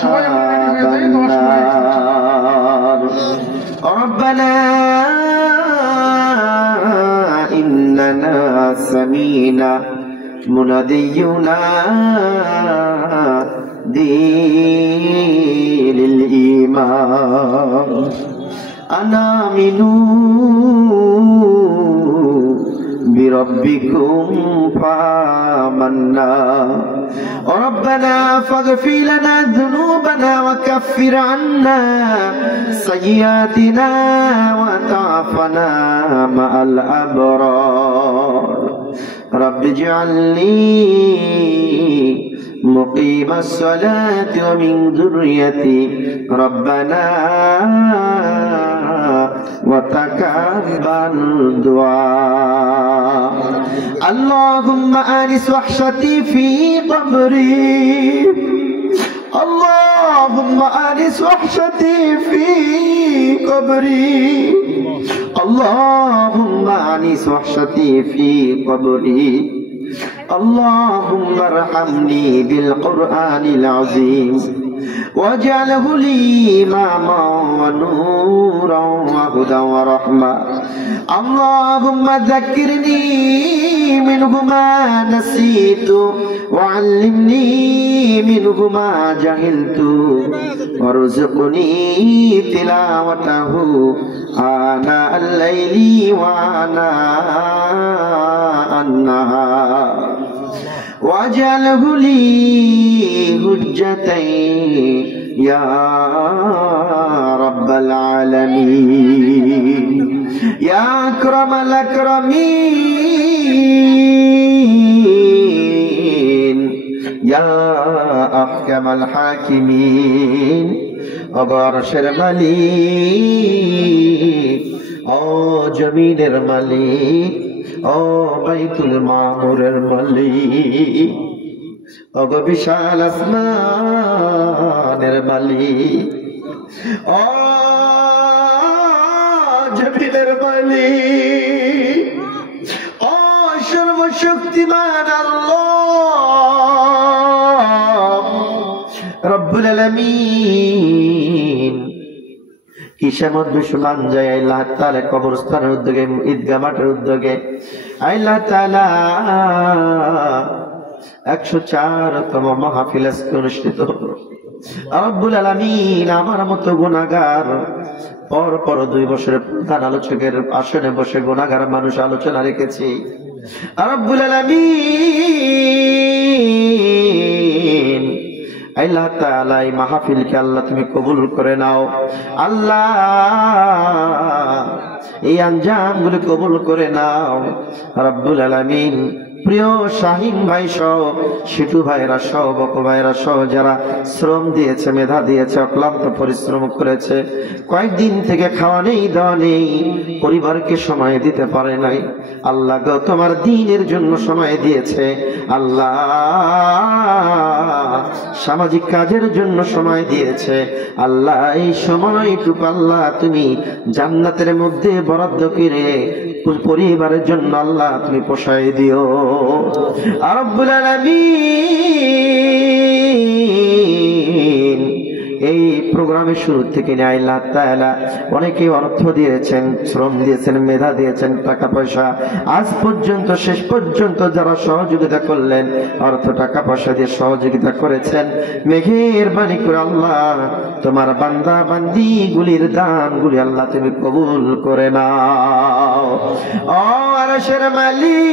সবাই আমরা রেডি হয়ে যাই, দোয়া শুরু হয়ে গেছে। ربنا إننا سمعنا مناديا ينادي للإيمان أن آمنوا بربكم فآمنا ربنا فاغفر لنا ذنوبنا وكفر عنا سيئاتنا وتوفنا مع الأبرار رب اجعلني مقيم الصلاة ومن ذريتي ربنا وتقبل دعاء اللهم آنس وحشتي في قبري اللهم آنس وحشتي في قبري اللهم آنس وحشتي في قبري اللهم ارحمني بالقرآن العظيم واجعله لي إماما ونورا وهدى ورحمة اللهم ذكرني منه ما نسيت وعلمني منه ما جهلت وارزقني تلاوته آناء الليل وآناء النهار واجعله لي حجتين يا رب العالمين يا أكرم الأكرمين يا أحكم الحاكمين أبارشر مليك أو جميل المليك ও বাইতুল মামুরের মালিক ও বিশাল আসমানের মালিক ও জমিনের মালিক ও সর্বশক্তিমান আল্লাহ রব্বুল আলামিন কিসমত বিশ্বমান যায় আল্লাহ তাআলা কবরস্থানের উদ্যোগে ঈদগাহ মাঠের উদ্যোগে আল্লাহ তাআলা 104তম মাহফিল অনুষ্ঠিত হলো রব্বুল আলামিন আমার মতো গুনাহগার পর 2 বছরের প্রধান আলোচকের আসনে বসে গুনাহগার মানুষ আলোচনা রেখেছি রব্বুল আলামিন আল্লাহ তাআলা এই মাহফিলকে আল্লাহ তুমি কবুল করে নাও আল্লাহ এই আঞ্জামগুলো কবুল করে নাও রব্বুল আলামিন প্রিয় শাহিন ভাই সহ শিটু ভাইরা সহ বকো ভাইরা সহ যারা শ্রম দিয়েছে মেধা দিয়েছে অক্লান্ত পরিশ্রম করেছে কয়েকদিন থেকে খাওয়া নেই দাওয়া নেই পরিবারকে সময় দিতে পারে নাই আল্লাহ গো তোমার দ্বীনের জন্য সময় দিয়েছে আল্লাহ সামাজিক কাজের জন্য সময় দিয়েছে আল্লাহ এই সময়টুকু আল্লাহ তুমি জান্নাতের মধ্যে বরাদ্দ করে পরিবারের জন্য আল্লাহ তুমি পোষায় দিও রব্বুল আলামিন এই প্রোগ্রামের শুরু থেকে আল্লাহ তাআলা অনেকে অর্থ দিয়েছেন শ্রম দিয়েছেন মেধা দিয়েছেন টাকা পয়সা আজ পর্যন্ত শেষ পর্যন্ত যারা সহযোগিতা করলেন অর্থ টাকা পয়সা দিয়ে সহযোগিতা করেছেন মেঘের বাণী করে আল্লাহ তোমার বান্দা বান্দি গুলির দানগুলি আল্লাহ তুমি কবুল করে নাও ও আরশের মালিক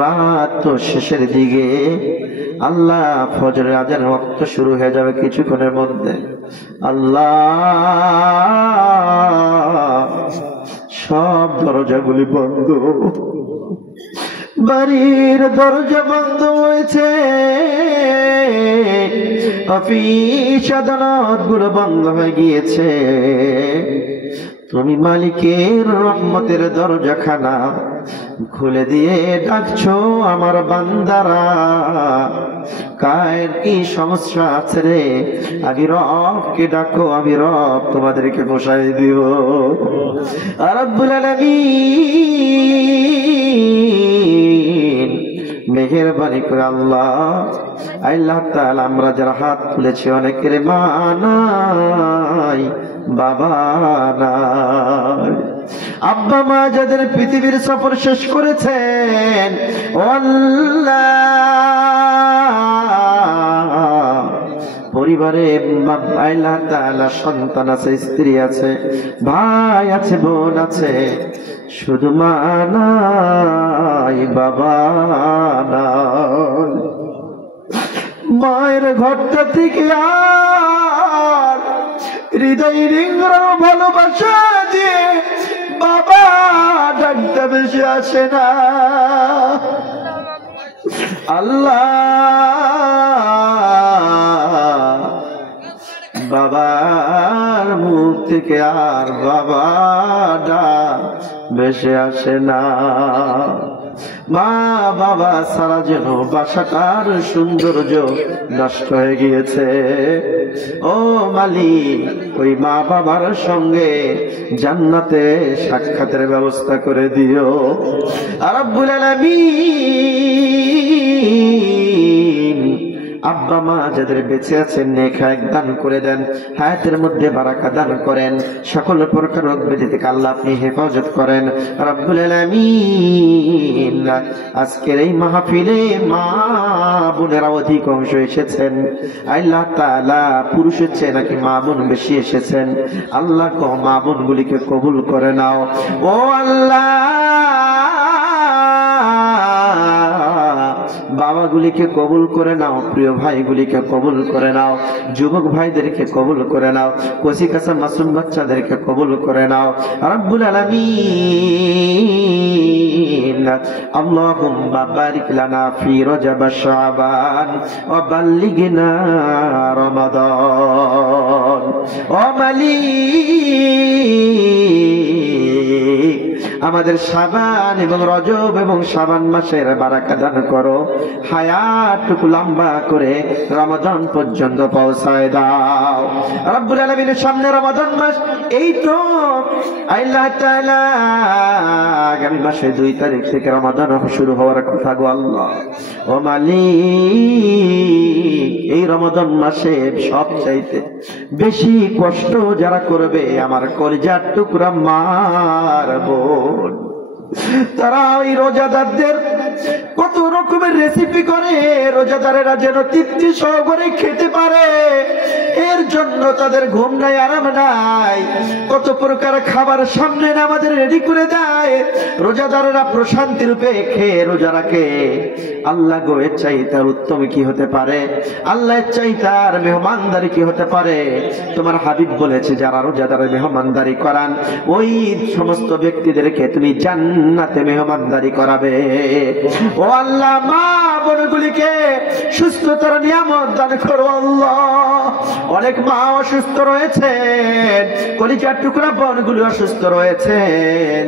রাত তো শেষের দিকে আল্লাহ ফজরের আজান ওয়াক্ত শুরু হয়ে যাবে কিছুক্ষণের মধ্যে আল্লাহ সব দরজাগুলি বন্ধ বাড়ির দরজা বন্ধ হয়েছে অফিস আদালত গুলো বন্ধ হয়ে গিয়েছে তুমি মালিকের রহমতের দরজাখানা খুলে দিয়ে ডাকছো আমার বান্দারা কায়ের কি সমস্যা আছে রে আমি রবকে ডাকো আমি রব তোমাদেরকে পোষায় দিব রব্বুল আলামিন মেহেরবানি করে আল্লাহ তাআলা আমরা যারা হাত তুলেছি অনেকের মা নাই, বাবা নাই, আব্বা মা যাদের পৃথিবীর সফর শেষ করেছেন, ও আল্লাহ পরিবারে আল্লাহ তাআলা সন্তান আছে, স্ত্রী আছে, ভাই আছে, বোন আছে, শুধু মা নাই, বাবা নাই। মায়ের ঘরটা থেকে আর হৃদয় রিংড়ানো ভালোবাসা দিয়ে বাবা ডাকতে বেশি আসে না। আল্লাহ বাবার মুখ থেকে আর বাবা ডাক বেশি আসে না। মা বাবা সারা যেন বাসাটার সৌন্দর্য নষ্ট হয়ে গিয়েছে। ও মালিক, ওই মা বাবার সঙ্গে জান্নাতে সাক্ষাতের ব্যবস্থা করে দিও রব্বুল আলামিন। আব্বা মা যাদের বেঁচে আছেন নেক হায়াত দান করে দেন, হায়াতের মধ্যে বারাকা দান করেন, সকল প্রকার রোগ ব্যাধি থেকে আল্লাহ আপনি হেফাজত করেন রব্বুল আলামিন। আজকের এই মাহফিলে মা বোনেরা অধিক অংশ এসেছেন, আল্লাহ তাআলা পুরুষের চেয়ে নাকি মা বোন বেশি এসেছেন। আল্লাহ মা বোন গুলিকে কবুল করে নাও ও আল্লাহ। বাবাগুলিকে কবুল করে নাও, প্রিয় ভাইগুলিকে কবুল করে নাও, যুবক ভাইদেরকে কবুল করে নাও, কচি কাঁচা মাসুম বাচ্চাদেরকে কবুল করে নাও রব্বুল আলামিন। আল্লাহুম্মা বারিক লানা ফি রজব শাবান ওয়া বাল্লিগনা রমাদান। ও মালিক, আমাদের শাবান এবং রজব এবং শাবান মাসের বারাকা দান করো, হায়াতটুকু লম্বা করে রমাদান পর্যন্ত পৌঁছায় দাও রব্বুল আলামিনের সামনে রমাদান মাস এই তো আল্লাহ তাআলা আগামী মাসে 2 তারিখ থেকে রমাদান শুরু হওয়ার কথা গো আল্লাহ। ও মালিক, এই রমাদান মাসে সবচাইতে বেশি কষ্ট যারা করবে আমার কলিজার টুকরা মার বোন, তারা ওই রোজাদারদের কত রকমের রেসিপি করে রোজাদারেরা যেন তৃপ্তি সহকারে খেতে পারে, এর জন্য তাদের ঘুম নাই, আরাম নাই, কত প্রকার খাবার সামনে আমাদের রেডি করে দেয়, রোজাদারেরা প্রশান্তি রূপে খেয়ে রোজা রাখে। আল্লাহ গো, এর চাইতে আর উত্তম কি হতে পারে? আল্লাহ এর চাইতে আর মেহমানদারি কি হতে পারে? তোমার হাবিব বলেছে যারা রোজাদারের মেহমানদারি করান ওই সমস্ত ব্যক্তিদেরকে তুমি জান্নাতে মেহমানদারি করাবে। ও আল্লাহ, মা বোনগুলিকে সুস্থতার নিয়ামত দান করো আল্লাহ। অনেক মা অসুস্থ রয়েছেন, কলিজার টুকরা বোনগুলি অসুস্থ রয়েছেন,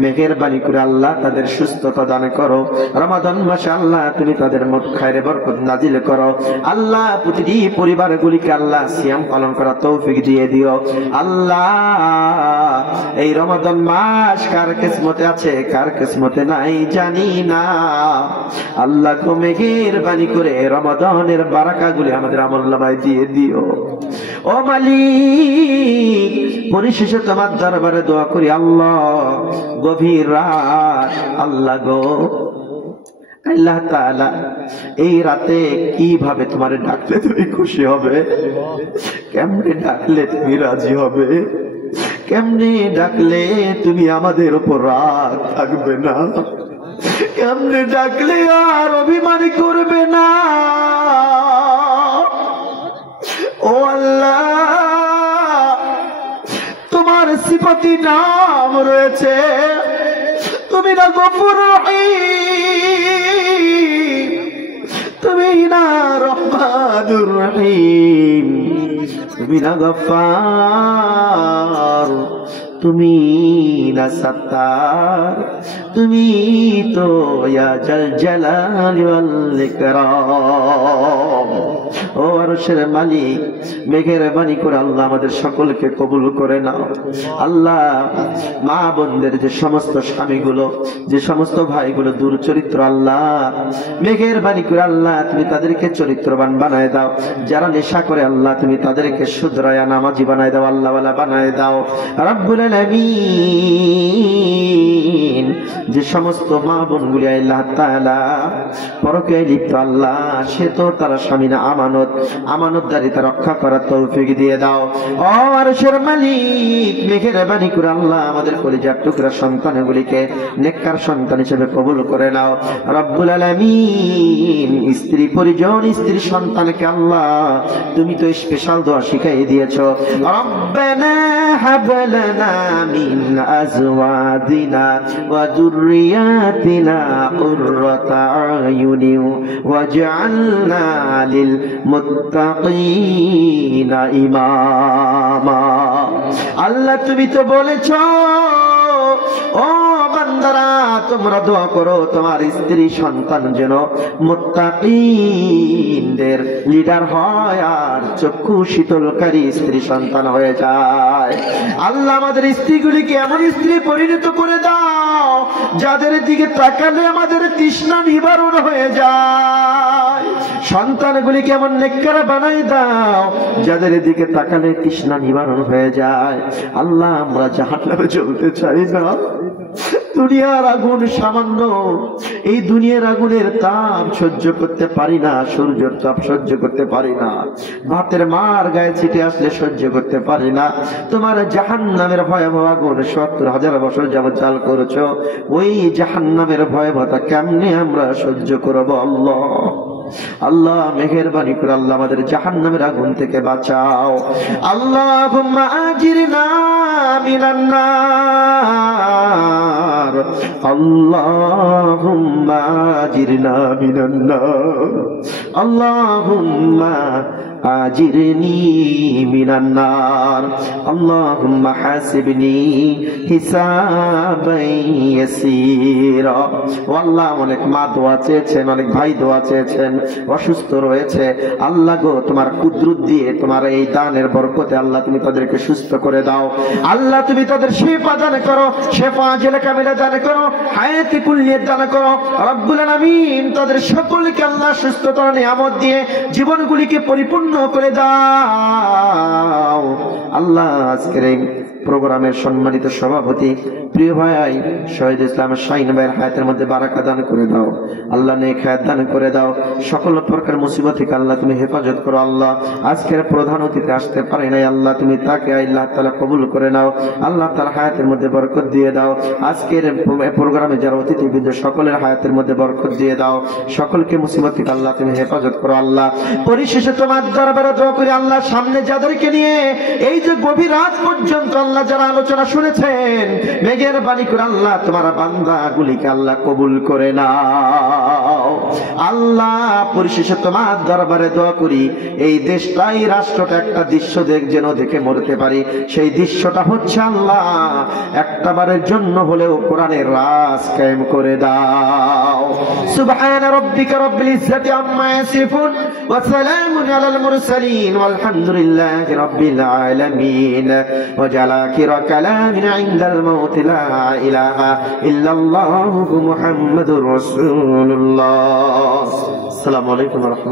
মেহেরবানি করে আল্লাহ তাদের সুস্থতা দান করো রমাদান মাসে। আল্লাহ তুমি তাদের মোট খায়রে বরকত নাজিল করো আল্লাহ। প্রতিটি পরিবারগুলিকে আল্লাহ সিয়াম পালন করা তৌফিক দিয়ে দিও আল্লাহ। এই রমাদান মাস কার কিসমতে আছে কার কিসমতে নাই জানি না, আল্লাহ গো মেহেরবানি করে রমাদানের বারাকাগুলি আমাদের আমলনামায় দিয়ে দিও ও মালিক। পরিশেষে তোমার দরবারে দোয়া করি আল্লাহ, গভীর রাত আল্লাহ গো আল্লাহ তাআলা এই রাতে কিভাবে তোমারে ডাকলে তুমি খুশি হবে, কেমনে ডাকলে তুমি রাজি হবে, কেমনে ডাকলে তুমি আমাদের উপর রাগ থাকবে না, কেমনে ডাকলে আর অভিমানী করবে না। ও আল্লাহ, তোমার সিফাতি নাম রয়েছে, তুমি না গফুর রহিম, তুমি না রহমানুর রহিম, তুমি না গফফার, তুমি না সত্তার, তুমি তো ইয়া জাল জালালি ওয়াল ইকরাম। ও আরশের মালিক, মেহেরবানি করে আল্লাহ আমাদের সকলকে কবুল করে নাও। আল্লাহ মা বোনদের যে সমস্ত স্বামীগুলো, যে সমস্ত ভাইগুলো দুর্চরিত্র, আল্লাহ মেহেরবানি করে আল্লাহ তুমি তাদেরকে চরিত্রবান বানায় দাও। যারা নেশা করে আল্লাহ তুমি তাদেরকে শুধরায়া নামাজি বানায় দাও, আল্লাহওয়ালা বানায় দাও রব্বুল আলামিন। যে সমস্ত মা বোনগুলি আল্লাহ তাআলা পরকে লিপ্ত, আল্লাহ সে তো তারা স্বামী না, আমানত, আমানতদারিতা রক্ষা করার তৌফিক দিয়ে দাও। ও আরশের মালিক, মেহেরবানি করে আল্লাহ আমাদের কলিজার টুকরা সন্তানগুলিকে নেককার সন্তান হিসেবে কবুল করে নাও রব্বুল আলামিন। স্ত্রী পরিজন, স্ত্রী সন্তানকে আল্লাহ তুমি তো স্পেশাল দোয়া শিখাই দিয়েছো, রব্বানা হাব লানা মিন আজওয়াজিনা ওয়া যুররিয়াতিনা কুররাতা আয়ুনিন ওয়াজআলনা লিল মুত্তাকিনা ইমামা। আল্লাহ তুমি তো বলেছো, ও বান্দারা তোমরা দোয়া করো তোমার স্ত্রী সন্তান যেন মুত্তাকিনদের লিডার হয় আর চক্ষু শীতলকারী স্ত্রী সন্তান হয়ে যায়। আল্লাহ আমাদের স্ত্রীগুলিকে এমন স্ত্রী পরিণত করে দাও যাদের দিকে তাকালে আমাদের তৃষ্ণা নিবারণ হয়ে যায়। সন্তানগুলিকে এমন নেককার বানাই দাও যাদের দিকে তাকালে তৃষ্ণা নিবারণ হয়ে যায়। আল্লাহ আমরা জাহান্নামে জ্বলতে চাই না। দুনিয়ার আগুন সামান্য, এই দুনিয়ার আগুনের তাপ সহ্য করতে পারি না, সূর্যের তাপ সহ্য করতে পারি না, ভাতের মার গায়ে ছিটে আসলে সহ্য করতে পারি না। তোমার জাহান্নামের ভয়াবহ আগুন ৭০,০০০ বছর যাবত চাল করেছো, ওই জাহান্নামের ভয়াবহতা কেমনে আমরা সহ্য করবো? আল্লাহ আল্লাহ মেহেরবানি করে আল্লাহ আমাদের জাহান্নামের আগুন থেকে বাঁচাও। আল্লাহুম্মা আজিরনা মিনান নার, আল্লাহুম্মা আজিরনা মিনান নার, আল্লাহুম্মা আজিরনি মিনান নার, আল্লাহুম্মা হাসিবনি হিসাবান ইয়াসীরা। ও আল্লাহ, অনেক মা দোয়া চেয়েছেন, অনেক ভাই দোয়া চেয়েছেন, অসুস্থ রয়েছে। আল্লাহ গো তোমার কুদরত দিয়ে, তোমার এই দানের বরকতে আল্লাহ তুমি তাদেরকে সুস্থ করে দাও। আল্লাহ তুমি তাদের শিফা দান করো, শিফা আজলে কামিলা দান করো, হায়াতে কুল্লিয়াত দান করো রব্বুল আলামিন। তাদের সকলকে আল্লাহ সুস্থতার নিয়ামত দিয়ে জীবনগুলিকে পরিপূর্ণ করে দাও। আল্লাহ আজকের এই প্রোগ্রামের সম্মানিত সভাপতি প্রিয় ভাই শহীদ ইসলাম শাহিন ভাইয়ের হায়াতের মধ্যে বারাকা দান করে দাও। আল্লাহ নেক হায়াত দান করে দাও। সকল প্রকার মুসিবত থেকে আল্লাহ তুমি হেফাজত করো। আল্লাহ আজকের প্রধান অতিথি আসতে পারে নাই, আল্লাহ তুমি তাকে আল্লাহ তাআলা কবুল করে নাও। আল্লাহ তার হায়াতের মধ্যে বরকত দিয়ে দাও। আজকের প্রোগ্রামে যারা অতিথিবৃন্দ সকলের হায়াতের মধ্যে বরকত দিয়ে দাও। সকলকে মুসিবত থেকে আল্লাহ তুমি হেফাজত করো। আল্লাহ পরিশেষে তোমার দরবারে দোয়া করি, আল্লাহ সামনে যাদেরকে নিয়ে এই যে গভীর রাত পর্যন্ত আল্লাহ যারা আলোচনা শুনেছেন, মেহেরবানি করে আল্লাহ তোমার বান্দা গুলিকে আল্লাহ কবুল করে নাও। আল্লাহ পরিশেষে তোমার দরবারে দোয়া করি, এই দেশটাই রাষ্ট্রটা একটা দৃশ্য যেন দেখে মরতে পারি। সেই দৃশ্যটা হচ্ছে আল্লাহ একটাবারের জন্য হলেও কোরআনের রাজ কায়েম করে দাও। সুবহান রাব্বিকা রাব্বিল ইজ্জাতি আম্মা ইয়াসিফুন ওয়া সালামুন আলাল মুরসালিন ওয়ালহামদুলিল্লাহি রাব্বিল আলামিন। ওয়া জালা আখিরা কালামিন ইনদাল মাউত লা ইলাহা ইল্লাল্লাহু মুহাম্মাদুর রাসূলুল্লাহ। আসসালামু আলাইকুম ওয়া রাহমাতুল্লাহ।